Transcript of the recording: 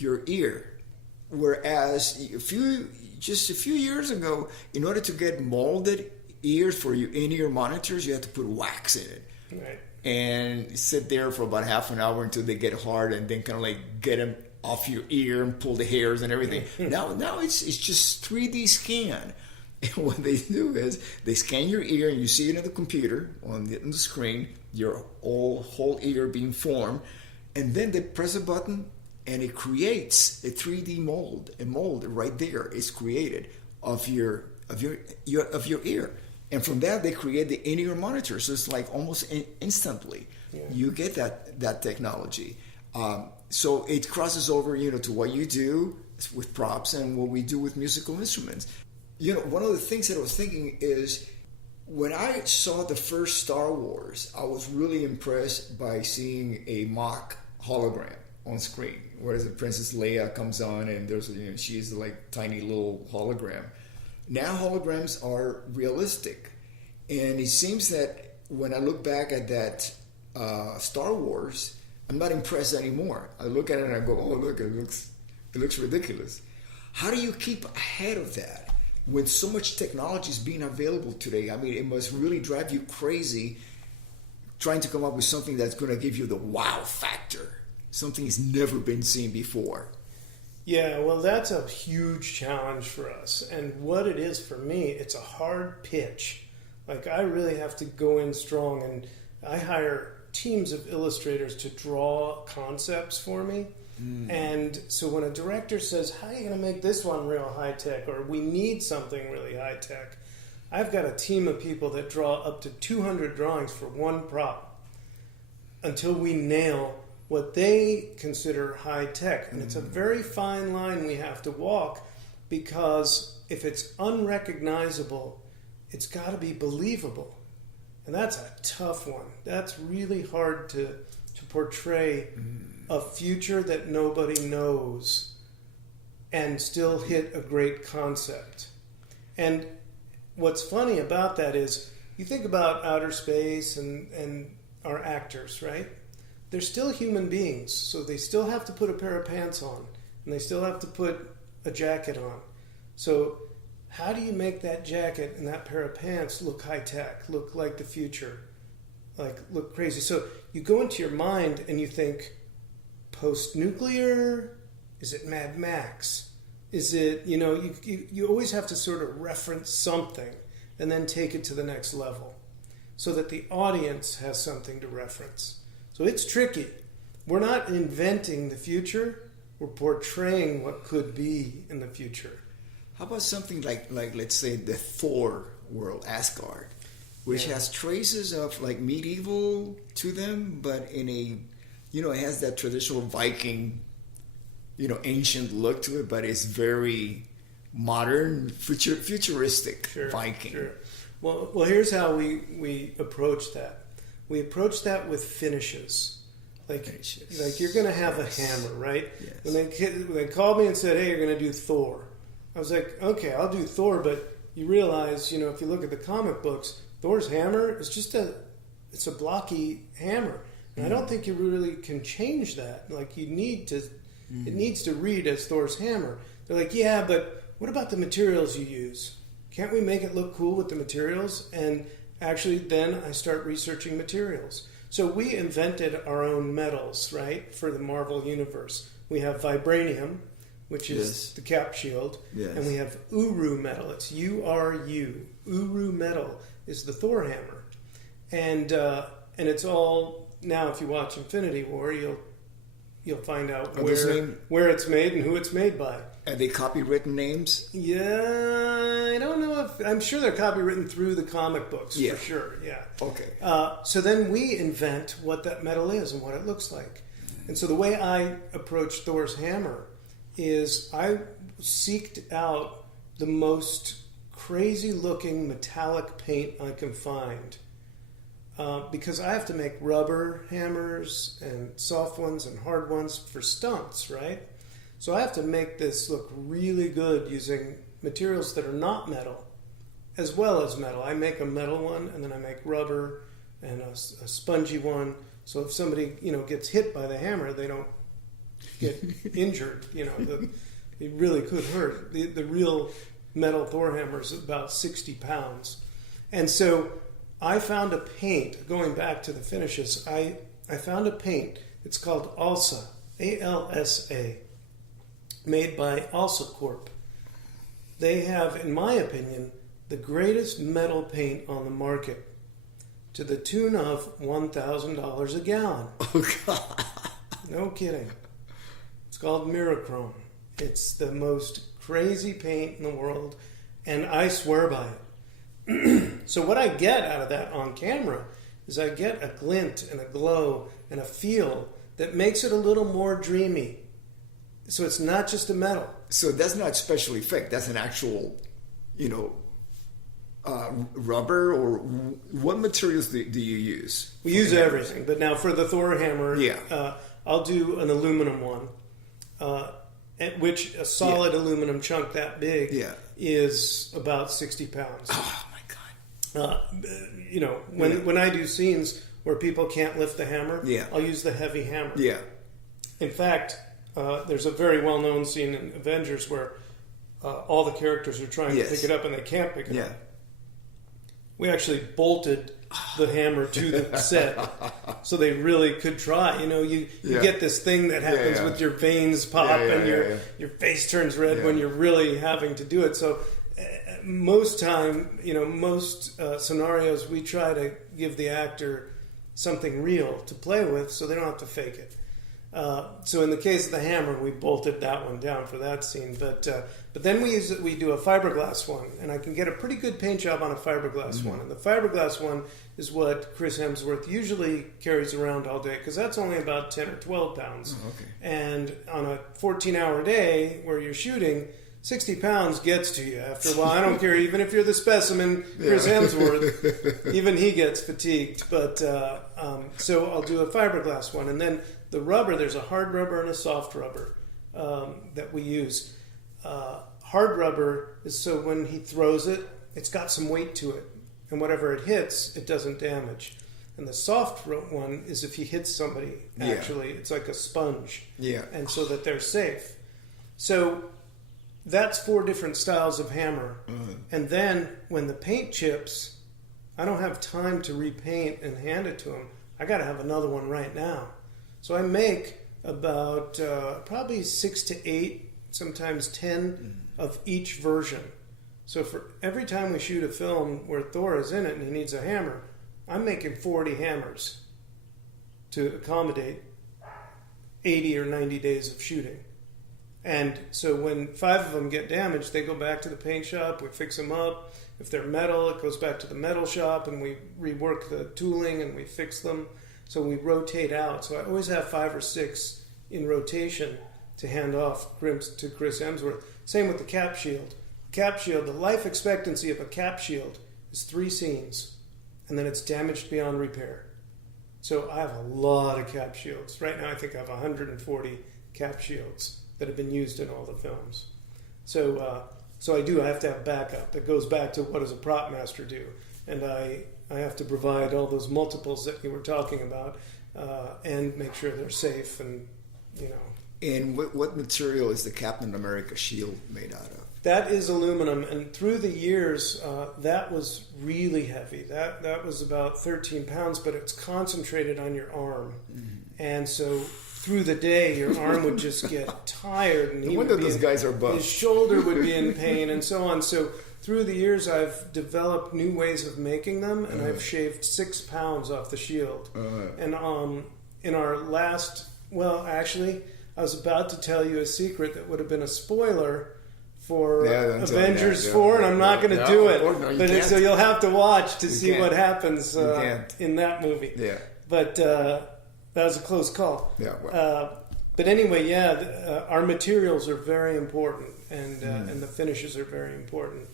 your ear. Whereas just a few years ago, in order to get molded ears for your in-ear monitors, you have to put wax in it. Right. And sit there for about half an hour until they get hard, and then kind of like get them off your ear and pull the hairs and everything. Now it's just 3D scan. And what they do is they scan your ear, and you see it in the computer on the screen, your whole ear being formed, and then they press a button, and it creates a 3D mold. A mold right there is created of your ear. And from that, they create the in-ear monitor. So it's like almost instantly you get that technology. So it crosses over, to what you do with props and what we do with musical instruments. One of the things that I was thinking is when I saw the first Star Wars, I was really impressed by seeing a mock hologram on screen, whereas the Princess Leia comes on and there's she's like tiny little hologram. Now holograms are realistic, and it seems that when I look back at that Star Wars, I'm not impressed anymore. I look at it and I go, "Oh, look! It looks ridiculous." How do you keep ahead of that when so much technology is being available today? I mean, it must really drive you crazy trying to come up with something that's going to give you the wow factor, something that's never been seen before. Yeah, well, that's a huge challenge for us. And what it is for me, it's a hard pitch. Like, I really have to go in strong, and I hire teams of illustrators to draw concepts for me. And so when a director says, how are you going to make this one real high-tech, or we need something really high-tech, I've got a team of people that draw up to 200 drawings for one prop until we nail what they consider high-tech. And it's a very fine line we have to walk, because if it's unrecognizable, it's got to be believable. And that's a tough one. That's really hard to portray a future that nobody knows and still hit a great concept. And what's funny about that is you think about outer space and our actors, right? They're still human beings, so they still have to put a pair of pants on, and they still have to put a jacket on. So how do you make that jacket and that pair of pants look high-tech, look like the future, like look crazy? So you go into your mind and you think, post-nuclear? Is it Mad Max? Is it, you always have to sort of reference something and then take it to the next level so that the audience has something to reference. So it's tricky. We're not inventing the future. We're portraying what could be in the future. How about something like let's say the Thor world, Asgard, which has traces of like medieval to them, but in a, it has that traditional Viking, ancient look to it, but it's very modern, futuristic Viking. Sure. Well, here's how we approach that. We approach that with finishes. Like you're going to have a hammer, right? Yes. When they called me and said, "Hey, you're going to do Thor," I was like, "Okay, I'll do Thor," but you realize, if you look at the comic books, Thor's hammer is just it's a blocky hammer. And I don't think you really can change that. Like, it needs to read as Thor's hammer. They're like, yeah, but what about the materials you use? Can't we make it look cool with the materials? And actually, then I start researching materials. So we invented our own metals, right, for the Marvel Universe. We have vibranium, which is the cap shield, and we have Uru metal. It's U-R-U. Uru metal is the Thor hammer. And it's all... Now, if you watch Infinity War, you'll find out where it's made and who it's made by. Are they copywritten names? Yeah, I don't know if... I'm sure they're copywritten through the comic books, for sure, yeah. Okay. So then we invent what that metal is and what it looks like. And so the way I approach Thor's hammer is I seeked out the most crazy-looking metallic paint I can find. Because I have to make rubber hammers and soft ones and hard ones for stunts, right? So I have to make this look really good using materials that are not metal, as well as metal. I make a metal one, and then I make rubber and a spongy one. So if somebody, gets hit by the hammer, they don't get injured. It really could hurt. The real metal Thor hammer is about 60 pounds. And so I found a paint, going back to the finishes, I found a paint. It's called ALSA, A-L-S-A, made by ALSA Corp. They have, in my opinion, the greatest metal paint on the market, to the tune of $1,000 a gallon. Oh, God. No kidding. It's called Mirachrome. It's the most crazy paint in the world, and I swear by it. So what I get out of that on camera is I get a glint and a glow and a feel that makes it a little more dreamy. So it's not just a metal. So that's not special effect. That's an actual, rubber, or what materials do you use? We use everything, but now for the Thor hammer, yeah. I'll do an aluminum one, at which a solid aluminum chunk that big is about 60 pounds. Oh my God! When I do scenes where people can't lift the hammer, I'll use the heavy hammer. Yeah. In fact, there's a very well-known scene in Avengers where all the characters are trying to pick it up and they can't pick it up. We actually bolted the hammer to the set so they really could try. You get this thing that happens with your veins pop and your face turns red when you're really having to do it. So most scenarios we try to give the actor something real to play with so they don't have to fake it. So in the case of the hammer, we bolted that one down for that scene. But then we do a fiberglass one, and I can get a pretty good paint job on a fiberglass one. And the fiberglass one is what Chris Hemsworth usually carries around all day, because that's only about 10 or 12 pounds. Oh, okay. And on a 14-hour day where you're shooting, 60 pounds gets to you after a while. I don't care, even if you're the specimen, Chris Hemsworth, even he gets fatigued. But so I'll do a fiberglass one. And then the rubber, there's a hard rubber and a soft rubber that we use. Hard rubber is so when he throws it, it's got some weight to it. And whatever it hits, it doesn't damage. And the soft one is if he hits somebody, actually, it's like a sponge. Yeah. And so that they're safe. So that's 4 different styles of hammer. And then when the paint chips, I don't have time to repaint and hand it to him. I got to have another one right now. So I make about probably 6 to 8, sometimes 10 of each version. So for every time we shoot a film where Thor is in it and he needs a hammer, I'm making 40 hammers to accommodate 80 or 90 days of shooting. And so when 5 of them get damaged, they go back to the paint shop, we fix them up. If they're metal, it goes back to the metal shop and we rework the tooling and we fix them. So we rotate out. So I always have 5 or 6 in rotation to hand off to Chris Hemsworth. Same with the cap shield. Cap shield, the life expectancy of a cap shield is 3 scenes, and then it's damaged beyond repair. So I have a lot of cap shields. Right now I think I have 140 cap shields that have been used in all the films. So I have to have backup. That goes back to what does a prop master do? And I have to provide all those multiples that you were talking about and make sure they're safe and, And what material is the Captain America shield made out of? That is aluminum, and through the years, that was really heavy. That was about 13 pounds, but it's concentrated on your arm. And so through the day, your arm would just get tired. And no wonder those guys are buff. His shoulder would be in pain and so on. So through the years, I've developed new ways of making them, and I've shaved 6 pounds off the shield. And in our last, actually, I was about to tell you a secret that would have been a spoiler for Avengers 4, and I'm not going to do it. So you'll have to watch to see what happens in that movie. Yeah. But that was a close call. Yeah. Well. But anyway, our materials are very important, and the finishes are very important.